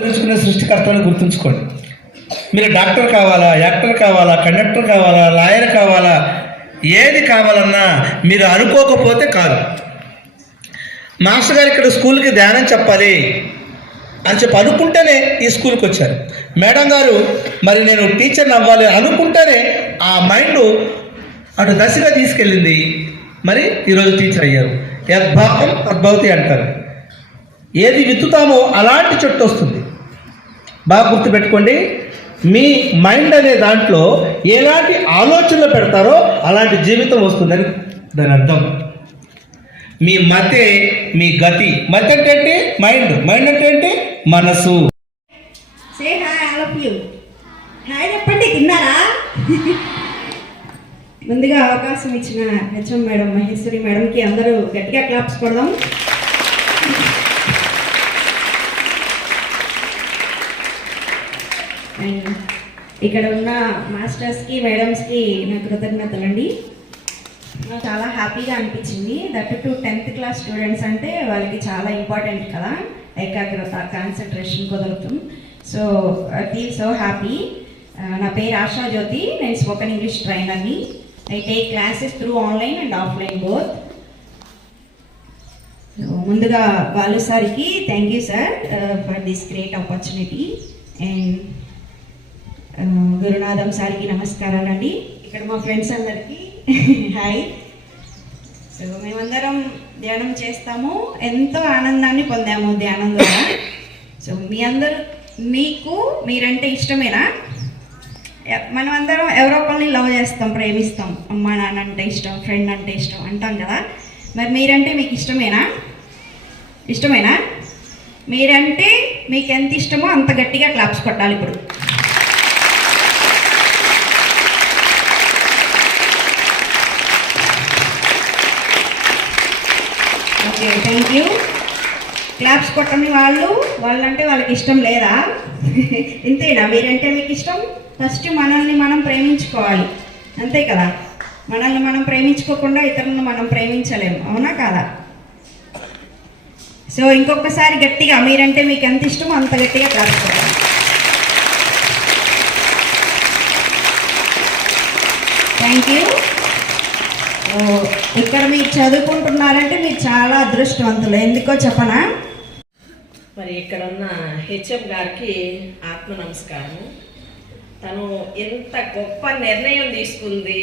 తెలుసుకునే సృష్టికర్తను గుర్తుంచుకోండి. మీరు డాక్టర్ కావాలా యాక్టర్ కావాలా కండక్టర్ కావాలా లాయర్ కావాలా ఏది కావాలన్నా మీరు అనుకోకపోతే కాదు. మాస్టర్ గారు ఇక్కడ స్కూల్కి ధ్యానం చెప్పాలి అని చెప్పి అనుకుంటేనే ఈ స్కూల్కి వచ్చారు. మేడం గారు మరి నేను టీచర్ని అవ్వాలి అనుకుంటేనే ఆ మైండ్ అటు దశగా తీసుకెళ్ళింది. మరి ఈరోజు టీచర్ అయ్యారు. యద్భావం తద్భవతి అంటారు. ఏది విత్తుతామో అలాంటి చెట్టు వస్తుంది. బాగా గుర్తుపెట్టుకోండి. మీ మైండ్ అనే దాంట్లో ఎలాంటి ఆలోచనలు పెడతారో అలాంటి జీవితం వస్తుందని దాని అర్థం. మీ మతే మీ గతి. మతి అంటే ఏంటి? మైండ్. మైండ్ అంటే ఏంటి? మనసు. సే హాయ్ హాయ్ చెప్పండి తిన్నారా? ముందుగా అవకాశం ఇచ్చిన హెచ్ఎం మేడం మహేశ్వరి మేడంకి అందరూ గట్టిగా క్లాప్స్ కొడదాం. అండ్ ఇక్కడ ఉన్న మాస్టర్స్కి మేడమ్స్కి నా కృతజ్ఞతలండి నాకు చాలా హ్యాపీగా అనిపించింది. That to tenth class students అంటే వాళ్ళకి చాలా ఇంపార్టెంట్ కదా. ఏకాగ్రత కాన్సన్ట్రేషన్ కుదరతుంది సో ఫీల్ సో హ్యాపీ. నా పేరు ఆశా జ్యోతి. నేను spoken English ట్రైనర్ని. I take classes through online and offline both. ముందుగా బాలు సార్కి thank you sir for this great opportunity. And Gurunatham సార్కి నమస్కారాలండి. ఇక్కడ మా ఫ్రెండ్స్ అందరికీ. హాయ్. సో మేమందరం ధ్యానం చేస్తాము. ఎంతో ఆనందాన్ని పొందాము ధ్యానం ద్వారా. సో మీ అందరూ మీకు మీరంటే ఇష్టమేనా? మనం అందరం ఎవరో ఒకరిని లవ్ చేస్తాం ప్రేమిస్తాం. అమ్మ నాన్న అంటే ఇష్టం ఫ్రెండ్ అంటే ఇష్టం అంటాం కదా. మరి మీరంటే మీకు ఇష్టమేనా? ఇష్టమేనా? మీరంటే మీకు ఎంత ఇష్టమో అంత గట్టిగా క్లాప్స్ కొట్టాలి ఇప్పుడు ఓకే థ్యాంక్ యూ క్లాప్స్ కొట్టని వాళ్ళు వాళ్ళంటే వాళ్ళకి ఇష్టం లేదా? ఇంతేనా? మీరంటే మీకు ఇష్టం? ఫస్ట్ మనల్ని మనం ప్రేమించుకోవాలి. అంతే కదా? మనల్ని మనం ప్రేమించుకోకుండా ఇతరులను మనం ప్రేమించలేము అవునా కాదా? సో ఇంకొకసారి గట్టిగా మీరంటే మీకు ఎంత ఇష్టమో అంత గట్టిగా క్లాప్స్ కొట్టాలి థ్యాంక్ యూ ఓ, ఇక్కడ మీరు చదువుకుంటున్నారంటే మీరు చాలా అదృష్టవంతులు. ఎందుకో చెప్పనా? మరి ఇక్కడ ఉన్న హెచ్ఎం గారికి ఆత్మ నమస్కారం తను ఎంత గొప్ప నిర్ణయం తీసుకుంది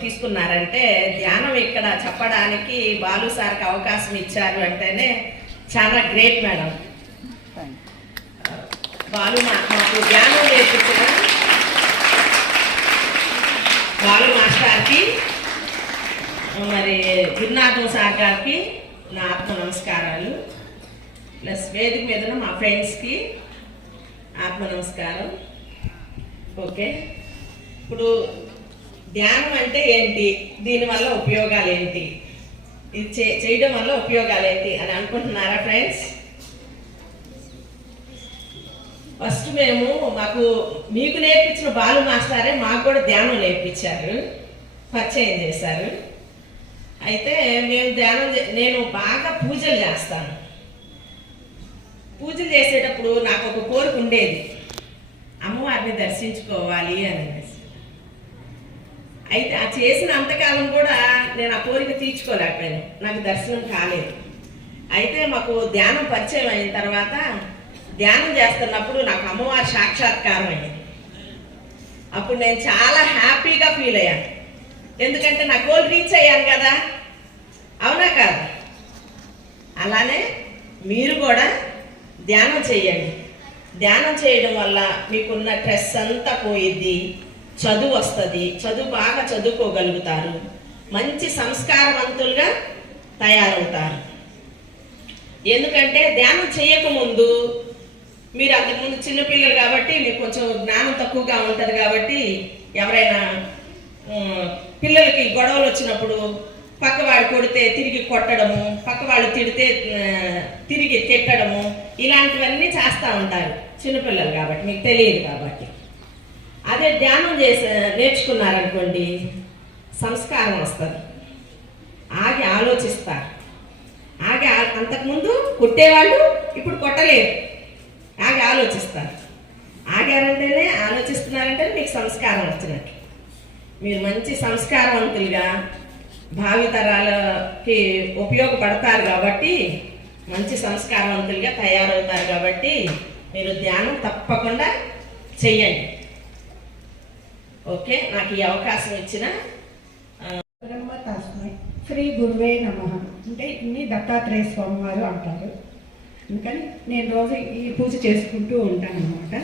తీసుకున్నారంటే ధ్యానం ఇక్కడ చెప్పడానికి బాలు సార్కి అవకాశం ఇచ్చారు అంటేనే చాలా గ్రేట్ మేడం. బాలు మా- మాకు ధ్యానం నేర్పించిన బాలు మాస్టార్కి మరి గురునాథం సార్ గారికి నా ఆత్మ నమస్కారాలు. ప్లస్ వేదిక మీద మా ఫ్రెండ్స్కి ఆత్మ నమస్కారం. ఓకే? ఇప్పుడు ధ్యానం అంటే ఏంటి? దీనివల్ల ఉపయోగాలు ఏంటి? ఇది చే చేయడం వల్ల ఉపయోగాలు ఏంటి అని అనుకుంటున్నారా ఫ్రెండ్స్? ఫస్ట్ మేము మాకు మీకు నేర్పించిన బాలు మాస్టారే మాకు కూడా ధ్యానం నేర్పించారు. పరిచయం చేశారు. అయితే మేము ధ్యానం నేను బాగా పూజలు చేస్తాను. పూజలు చేసేటప్పుడు నాకు ఒక కోరిక ఉండేది. అమ్మవారిని దర్శించుకోవాలి అనేసి. అయితే ఆ చేసిన అంతకాలం కూడా నేను ఆ కోరిక తీర్చుకోలేకపోయాను. నాకు దర్శనం కాలేదు. అయితే మాకు ధ్యానం పరిచయం అయిన తర్వాత ధ్యానం చేస్తున్నప్పుడు నాకు అమ్మవారి సాక్షాత్కారం అయింది. అప్పుడు నేను చాలా హ్యాపీగా ఫీల్ అయ్యాను. ఎందుకంటే నా గోల్ రీచ్ అయ్యాను కదా. అవునా కాదా? అలానే మీరు కూడా ధ్యానం చేయండి. ధ్యానం చేయడం వల్ల మీకున్న స్ట్రెస్ అంతా పోయిద్ది చదువు వస్తుంది చదువు బాగా చదువుకోగలుగుతారు మంచి సంస్కారవంతులుగా తయారవుతారు. ఎందుకంటే ధ్యానం చేయకముందు మీరు అంతకుముందు చిన్నపిల్లలు కాబట్టి మీకు కొంచెం జ్ఞానం తక్కువగా ఉంటుంది కాబట్టి ఎవరైనా పిల్లలకి గొడవలు వచ్చినప్పుడు పక్కవాడు కొడితే తిరిగి కొట్టడము పక్కవాళ్ళు తిడితే తిరిగి తిట్టడము ఇలాంటివన్నీ చేస్తూ ఉంటారు చిన్నపిల్లలు కాబట్టి మీకు తెలియదు కాబట్టి. అదే ధ్యానం చేసే నేర్చుకున్నారనుకోండి సంస్కారం వస్తుంది. ఆగి ఆలోచిస్తారు. ఆగి అంతకుముందు కొట్టేవాళ్ళు ఇప్పుడు కొట్టలేరు. ఆగి ఆలోచిస్తారు. ఆగారంటేనే ఆలోచిస్తున్నారంటే మీకు సంస్కారం వచ్చినట్టు. మీరు మంచి సంస్కారవంతులుగా భావితరాలకి ఉపయోగపడతారు కాబట్టి మంచి సంస్కారవంతులుగా తయారవుతారు కాబట్టి మీరు ధ్యానం తప్పకుండా చెయ్యండి. ఓకే? నాకు ఈ అవకాశం ఇచ్చిన శ్రీ గురువే నమ. అంటే ఇన్ని దత్తాత్రేయ స్వామి వారు అంటారు. అందుకని నేను రోజు ఈ పూజ చేసుకుంటూ ఉంటాను అనమాట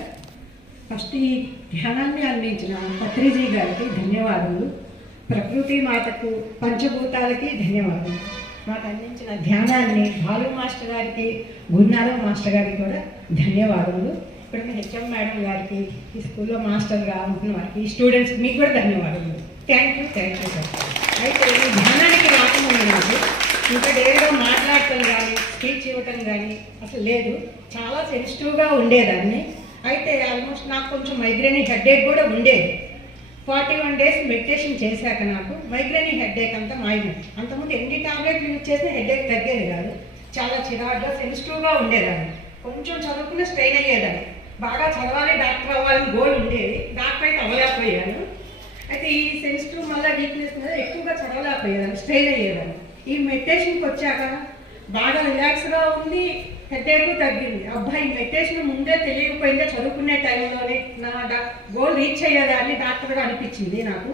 ఫస్ట్ ఈ ధ్యానాన్ని అందించిన పత్రిజీ గారికి ధన్యవాదాలు ప్రకృతి మాతకు పంచభూతాలకి ధన్యవాదాలు మాకు అందించిన ధ్యానాన్ని బాలు మాస్టర్ గారికి గురునాథం మాస్టర్ గారికి కూడా ధన్యవాదాలు ఇప్పుడు హెచ్ఎం మేడం గారికి ఈ స్కూల్లో మాస్టర్గా ఉంటున్న వారికి ఈ స్టూడెంట్స్ మీకు కూడా ధన్యవాదాలు thank you thank you sir అయితే ఈ ధ్యానానికి రాకముందు నాకు ఇంకా డేగా మాట్లాడటం కానీ స్పీచ్ ఇవ్వటం కానీ అసలు లేదు. చాలా సెన్సిటివ్గా ఉండేదాన్ని. అయితే ఆల్మోస్ట్ నాకు కొంచెం మైగ్రేన్ హెడ్ఏక్ కూడా ఉండేది. ఫార్టీ వన్ డేస్ మెడిటేషన్ చేశాక నాకు మైగ్రేన్ హెడ్ఏక్ అంతా మాయమైంది అంతకుముందు ఎన్ని టాబ్లెట్లు యూజ్ చేసినా హెడ్ఏక్ తగ్గేది కాదు. చాలా చిరాగ్గా సెన్సిటివ్గా ఉండేదాన్ని. కొంచెం చదువుకున్న స్ట్రెయిన్ అయ్యేదాన్ని. బాగా చదవాలి డాక్టర్ అవ్వాలని గోల్ ఉండేది. డాక్టర్ అయితే అవ్వలేకపోయాను అయితే ఈ సెన్సిటివ్ మళ్ళీ వీక్నెస్ మీద ఎక్కువగా చదవలేకపోయేదాన్ని స్ట్రెయిన్ అయ్యేదాన్ని. ఈ మెడిటేషన్కి వచ్చాక బాగా రిలాక్స్గా ఉంది హెడేక్ తగ్గింది. అబ్బాయి మెడిటేషన్ ముందే తెలియకపోయిందే చదువుకునే టైంలోనే నా గోల్ రీచ్ అయ్యేదాన్ని డాక్టర్గా అనిపించింది నాకు.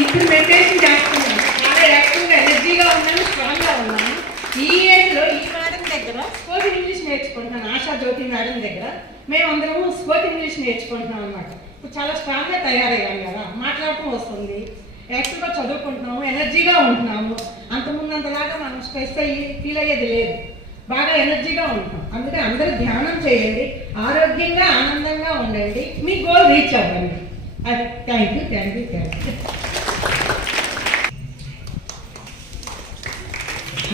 ఇప్పుడు మెడిటేషన్ చేస్తున్నాను. చాలా యాక్టివ్గా ఎనర్జీగా ఉన్నాను స్ట్రాంగ్గా ఉన్నాను. ఈ ఏజ్లో ఈ మేడం దగ్గర స్పోకెన్ ఇంగ్లీష్ నేర్చుకుంటున్నాను ఆశా జ్యోతి మేడం దగ్గర. మేమందరము స్పోకెన్ ఇంగ్లీష్ నేర్చుకుంటున్నాం అనమాట ఇప్పుడు చాలా స్ట్రాంగ్గా తయారయ్యాం కదా. మాట్లాడటం వస్తుంది. యాక్టివ్గా చదువుకుంటున్నాము ఎనర్జీగా ఉంటున్నాము. అంతకుముందంతలాగా మనం స్ట్రెస్ అయ్యి ఫీల్ అయ్యేది లేదు. బాగా ఎనర్జీగా ఉంటాం. అందుకే అందరూ ధ్యానం చేయండి. ఆరోగ్యంగా ఆనందంగా ఉండండి. మీ గోల్ రీచ్ అవ్వండి. Thank you thank you thank you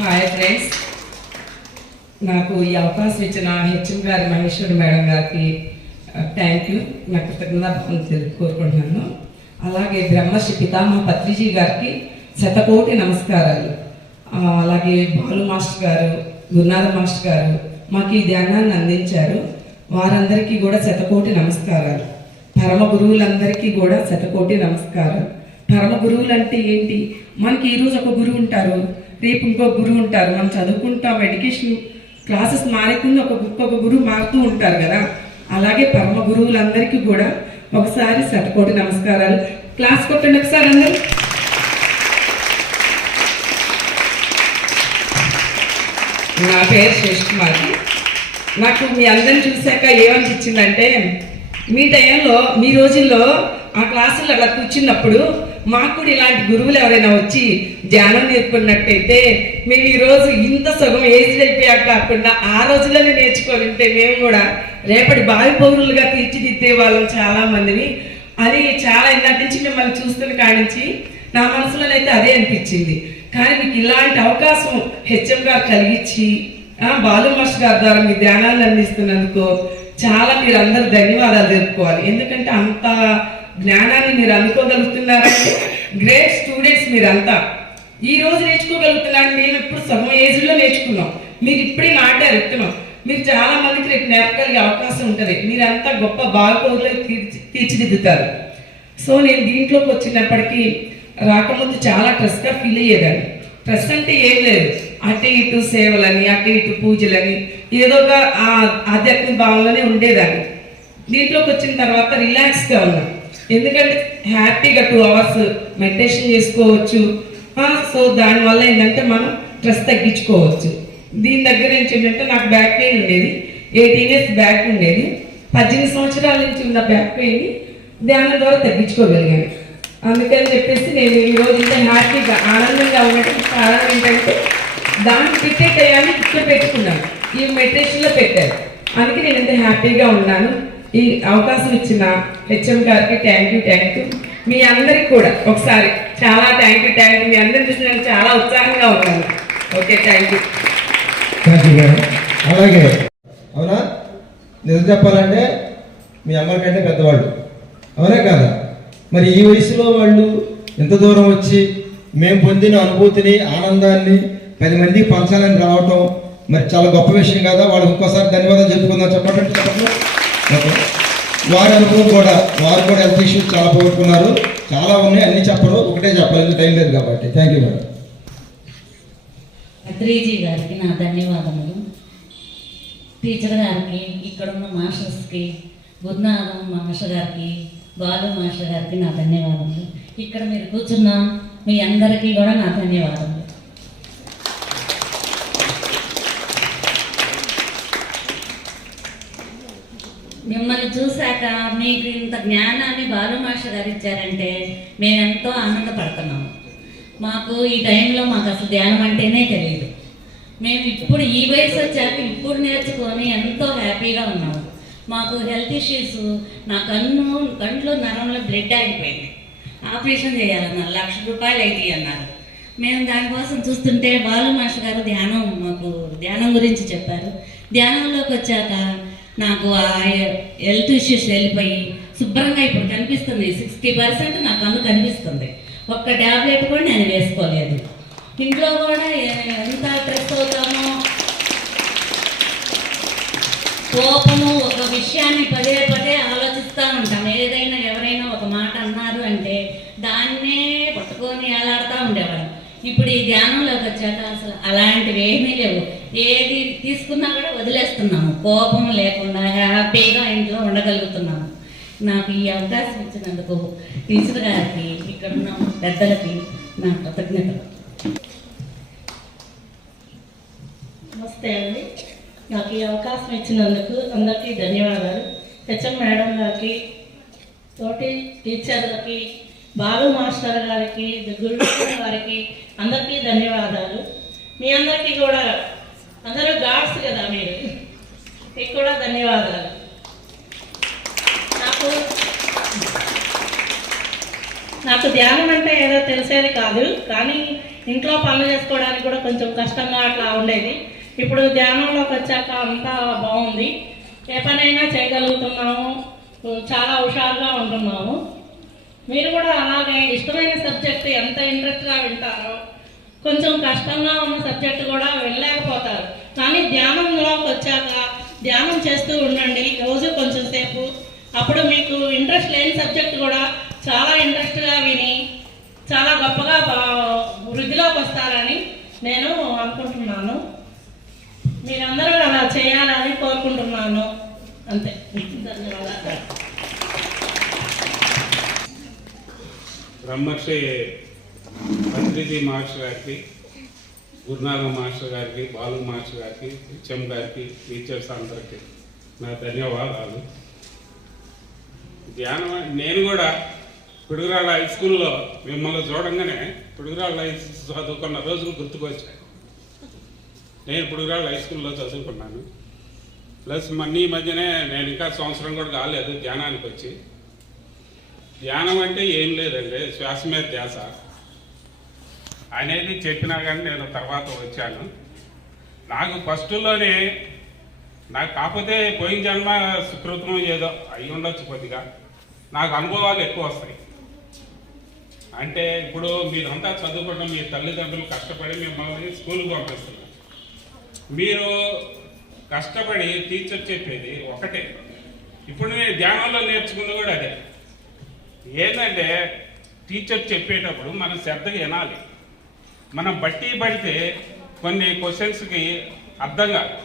hi friends నాకు ఈ అవకాశం ఇచ్చిన హెచ్ఎం గారి మహేశ్వరి మేడం గారికి థ్యాంక్ యూ నా కృతజ్ఞతలు కోరుకుంటున్నాను. అలాగే బ్రహ్మశ్రీ పితామహ పత్రిజీ గారికి శతకోటి నమస్కారాలు. అలాగే బాలు మాస్టర్ గారు గురునాథ మాస్టర్ గారు మాకు ఈ ధ్యానాన్ని అందించారు. వారందరికీ కూడా శతకోటి నమస్కారాలు. పరమ గురువులందరికీ కూడా శతకోటి నమస్కారం పరమ గురువులు అంటే ఏంటి? మనకి ఈరోజు ఒక గురువు ఉంటారు. రేపు ఇంకో గురువు ఉంటారు. మనం చదువుకుంటాం ఎడ్యుకేషన్ క్లాసెస్ మారేకుండా ఒక ఒక్కొక్క గురువు మారుతూ ఉంటారు కదా. అలాగే పరమ గురువులందరికీ కూడా ఒకసారి శతకోటి నమస్కారాలు. క్లాస్ కొట్టండి ఒకసారి అందరూ. నా పేరు శేషకుమారి నాకు మీ అందరిని చూశాక ఏమనిపించిందంటే మీ టైంలో మీ రోజుల్లో ఆ క్లాసుల్లో అలా కూర్చున్నప్పుడు మాకు కూడా ఇలాంటి గురువులు ఎవరైనా వచ్చి ధ్యానం నేర్పుకున్నట్టయితే మేము ఈరోజు ఇంత సుగం ఏజ్డ్ అయిపోయాక కాకుండా ఆ రోజుల్లోనే నేర్చుకొని ఉంటే మేము కూడా రేపటి భావి పౌరులుగా తీర్చిదిద్దే వాళ్ళం చాలా మందిని. అని చాలా ఇందాటి నుంచి మిమ్మల్ని చూస్తున్న కాడించి నా మనసులోనైతే అదే అనిపించింది. కానీ మీకు ఇలాంటి అవకాశం హెచ్ఎం గారు కలిగించి బాలు మాస్టర్ గారి ద్వారా మీ ధ్యానాన్ని అందిస్తున్నందుకు చాలా మీరు అందరు ధన్యవాదాలు తెలుపుకోవాలి. ఎందుకంటే అంత జ్ఞానాన్ని మీరు అందుకోగలుగుతున్నారంటే గ్రేట్ స్టూడెంట్స్ మీరంతా. ఈ రోజు నేర్చుకోగలుగుతున్నాను. నేను ఇప్పుడు సగం ఏజ్లో నేర్చుకున్నాం. మీరు ఇప్పుడే నాటారు విత్తనం మీరు చాలా మందికి రేపు నేర్పగలిగే అవకాశం ఉంటుంది. మీరంతా గొప్ప బాగోగులు తీర్చి తీర్చిదిద్దుతారు. సో నేను దీంట్లోకి వచ్చినప్పటికీ రాకముందు చాలా ట్రెస్గా ఫీల్ అయ్యేదాన్ని. ట్రెస్ అంటే ఏం లేదు. అటు ఇటు సేవలని అటు ఇటు పూజలని ఏదో ఒక ఆధ్యాత్మిక భావంలోనే ఉండేదాన్ని. దీంట్లోకి వచ్చిన తర్వాత రిలాక్స్గా ఉన్నా. ఎందుకంటే హ్యాపీగా టూ అవర్స్ మెడిటేషన్ చేసుకోవచ్చు. సో దానివల్ల ఏంటంటే మనం స్ట్రెస్ తగ్గించుకోవచ్చు. దీని దగ్గర నుంచి ఏంటంటే నాకు బ్యాక్ పెయిన్ ఉండేది. ఎయిటీన్ ఇయర్స్ బ్యాక్ ఉండేది. పద్దెనిమిది సంవత్సరాల నుంచి ఉన్న బ్యాక్ పెయిన్ ధ్యానం ద్వారా తగ్గించుకోగలిగాను. అందుకని చెప్పేసి నేను ఈ రోజు ఇంత హ్యాపీగా ఆనందంగా ఉండటం కారణం ఏంటంటే దానికి పెట్టే టయాన్ని ఇక్కడ పెట్టుకున్నాను. ఈ మెడిటేషన్లో పెట్టారు అందుకే నేను ఎంత హ్యాపీగా ఉన్నాను. ఈ అవకాశం ఇచ్చిన హెచ్ఎం గారికి థ్యాంక్ యూ థ్యాంక్ యూ మీ అందరికి కూడా ఒకసారి చాలా థ్యాంక్ యూ థ్యాంక్ యూ మీ అందరిని చూసి నేను చాలా ఉత్సాహంగా ఉన్నాను. ఓకే థ్యాంక్ యూ అలాగే అవునా? నిజం చెప్పాలంటే మీ అమ్మ కంటే పెద్దవాళ్ళు. అవునా కాదా? మరి ఈ వయసులో వాళ్ళు ఎంత దూరం వచ్చి మేము పొందిన అనుభూతిని ఆనందాన్ని పది మందికి పంచాలని రావటం మరి చాలా గొప్ప విషయం కదా. వాళ్ళకి ఇంకోసారి ధన్యవాదాలు చెప్పుకుందాం. చెప్పండి వారి అనుభవం కూడా వారు కూడా హెల్త్ ఇష్యూస్ చాలా పోగొట్టుకున్నారు. చాలా ఉన్నాయి అన్ని చెప్పరు. ఒకటే చెప్పాలి టైం లేదు కాబట్టి. థ్యాంక్ యూ మేడం అత్రేజీ గారికి నా ధన్యవాదములు. టీచర్ గారికి ఇక్కడున్న మాస్టర్స్కి గురునాథం మాస్టర్ గారికి బాలు మాస్టర్ గారికి నా ధన్యవాదములు. ఇక్కడ మీరు కూర్చున్న మీ అందరికీ కూడా నా ధన్యవాదములు. మిమ్మల్ని చూశాక మీకు ఇంత జ్ఞానాన్ని బాలు మాస్టర్ గారు ఇచ్చారంటే మేమెంతో ఆనందపడుతున్నాము. మాకు ఈ టైంలో మాకు అసలు ధ్యానం అంటేనే తెలియదు మేము ఇప్పుడు ఈ వయసు వచ్చాక ఇప్పుడు నేర్చుకొని ఎంతో హ్యాపీగా ఉన్నాము. మాకు హెల్త్ ఇష్యూస్ నా కన్ను కంట్లో నరంలో బ్లడ్ ఆగిపోయింది. ఆపరేషన్ చేయాలన్నారు లక్ష రూపాయలు అయితే అన్నారు. మేము దానికోసం చూస్తుంటే బాలు మాస్టర్ గారు ధ్యానం మాకు ధ్యానం గురించి చెప్పారు. ధ్యానంలోకి వచ్చాక నాకు ఆ హెల్త్ ఇష్యూస్ వెళ్ళిపోయి శుభ్రంగా ఇప్పుడు కనిపిస్తుంది. సిక్స్టీ పర్సెంట్ నా కన్ను కనిపిస్తుంది. ఒక్క ట్యాబ్లెట్ కూడా నేను వేసుకోలేదు. ఇంట్లో కూడా ఎంత స్ట్రెస్ అవుతామో. కోపం విషయాన్ని పదే పదే ఆలోచిస్తూ ఉంటాం ఏదైనా ఎవరైనా ఒక మాట అన్నారు అంటే దాన్నే పట్టుకొని ఏలాడుతూ ఉండేవారు ఇప్పుడు ఈ ధ్యానంలోకి వచ్చాక అసలు అలాంటివి ఏమీ లేవు. ఏది తీసుకున్నా కూడా వదిలేస్తున్నాము. కోపం లేకుండా హ్యాపీగా ఇంట్లో ఉండగలుగుతున్నాము. నాకు ఈ అవకాశం ఇచ్చినందుకు టీచర్ గారికి ఇక్కడ ఉన్న పెద్దలకి నా కృతజ్ఞతలు. నమస్తే అండి. నాకు ఈ అవకాశం ఇచ్చినందుకు అందరికీ ధన్యవాదాలు. హెచ్ఎం మేడం గారికి తోటి టీచర్లకి బాలు మాస్టర్ గారికి గురువు గారికి అందరికీ ధన్యవాదాలు. మీ అందరికీ కూడా అందరూ గాడ్స్ కదా మీరు. మీకు కూడా ధన్యవాదాలు. నాకు నాకు ధ్యానం అంటే ఏదో తెలిసేది కాదు కానీ ఇంట్లో పనులు చేసుకోవడానికి కూడా కొంచెం కష్టంగా అట్లా ఉండేది. ఇప్పుడు ధ్యానంలోకి వచ్చాక అంతా బాగుంది. ఏ పనైనా చేయగలుగుతున్నాము. చాలా హుషారుగా ఉంటున్నాము. మీరు కూడా అలాగే ఇష్టమైన సబ్జెక్ట్ ఎంత ఇంట్రెస్ట్గా వింటారో కొంచెం కష్టంగా ఉన్న సబ్జెక్ట్ కూడా వెళ్ళలేకపోతారు కానీ ధ్యానంలోకి వచ్చాక ధ్యానం చేస్తూ ఉండండి. రోజు కొంచెం సేపు. అప్పుడు మీకు ఇంట్రెస్ట్ లేని సబ్జెక్ట్ కూడా చాలా ఇంట్రెస్ట్గా విని చాలా గొప్పగా వృద్ధిలోకి వస్తారని నేను అనుకుంటున్నాను. మీరందరూ అలా చేయాలని కోరుకుంటున్నాను. అంతే. ధన్యవాదాలు. బ్రహ్మర్షి మాస్టర్ గారికి గురునాథం మాస్టర్ గారికి బాలు మాస్టర్ గారికి హెచ్ఎం గారికి టీచర్స్ అందరికీ నా ధన్యవాదాలు. ధ్యానం నేను కూడా పిడుగురాళ్ళ హై స్కూల్లో మిమ్మల్ని చూడంగానే పిడుగురాళ్ళ హై చదువుకున్న రోజులు గుర్తుకొచ్చాయి. నేను పిడుగురాళ్ళ హై స్కూల్లో చదువుకున్నాను ప్లస్ మొన్న ఈ మధ్యనే నేను ఇంకా సంవత్సరం కూడా కాలేదు ధ్యానానికి వచ్చి. ధ్యానం అంటే ఏం లేదండి శ్వాస మీద ధ్యాస. అనేది చెప్పినా కానీ నేను తర్వాత వచ్చాను. నాకు ఫస్ట్లోనే నాకు కాకపోతే పోయిన జన్మ సుకృతం ఏదో అయి ఉండొచ్చు కొద్దిగా. నాకు అనుభవాలు ఎక్కువ వస్తాయి. అంటే ఇప్పుడు మీరంతా చదువుకోవడం మీ తల్లిదండ్రులు కష్టపడి మిమ్మల్ని స్కూల్కి పంపిస్తున్నారు. మీరు కష్టపడి టీచర్ చెప్పేది ఒకటే. ఇప్పుడు నేను ధ్యానంలో నేర్చుకుంది కూడా అదే. ఏంటంటే టీచర్ చెప్పేటప్పుడు మనం శ్రద్ధగా వినాలి. మనం బట్టి పడితే కొన్ని క్వశ్చన్స్కి అర్థం కాదు.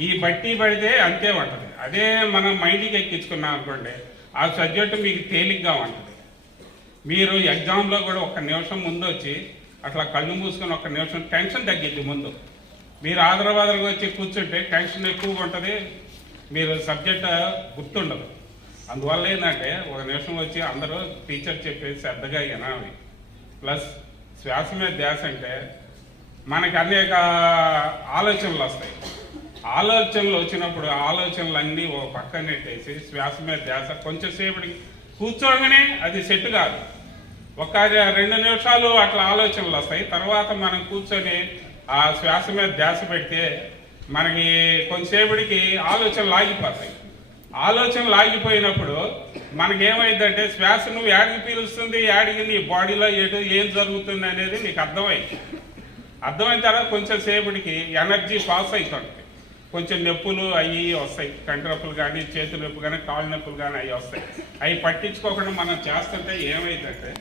ఈ బట్టి పడితే అంతే ఉంటుంది. అదే మనం మైండ్కి ఎక్కించుకున్నాం అనుకోండి ఆ సబ్జెక్టు మీకు తేలిగ్గా ఉంటుంది. మీరు ఎగ్జామ్లో కూడా ఒక నిమిషం ముందు వచ్చి అట్లా కళ్ళు మూసుకొని ఒక నిమిషం టెన్షన్ తగ్గిద్ది ముందు. మీరు ఆదరవాదరగా వచ్చి కూర్చుంటే టెన్షన్ ఎక్కువగా ఉంటుంది. మీరు సబ్జెక్ట్ గుర్తుండదు. అందువల్ల ఏంటంటే ఒక నిమిషం వచ్చి అందరూ టీచర్ చెప్పేది శ్రద్ధగా వినాలి. ప్లస్ శ్వాస మీద ధ్యాస అంటే మనకి అనేక ఆలోచనలు వస్తాయి. ఆలోచనలు వచ్చినప్పుడు ఆలోచనలు అన్నీ ఒక పక్కన నెట్టేసి శ్వాస మీద ధ్యాస కొంచెంసేపటికి కూర్చోగానే అది సెట్ కాదు. ఒక రెండు నిమిషాలు అట్లా ఆలోచనలు వస్తాయి. తర్వాత మనం కూర్చొని ఆ శ్వాస మీద ధ్యాస పెడితే మనకి కొంతసేపటికి ఆలోచనలు ఆగిపోతాయి. ఆలోచనలు ఆగిపోయినప్పుడు మనకేమైందంటే శ్వాస నువ్వు యాడికి పీలుస్తుంది యాడికి నీ బాడీలో ఎటు ఏం జరుగుతుంది అనేది నీకు అర్థమైంది. అర్థమైన తర్వాత కొంచెం సేపటికి ఎనర్జీ పాస్ అవుతుంది. కొంచెం నొప్పులు అవి వస్తాయి. కంటి నొప్పులు కానీ చేతి నొప్పులు కానీ కాళ్ళు నొప్పులు కానీ అవి వస్తాయి. అవి పట్టించుకోకుండా మనం చేస్తుంటే ఏమైందంటే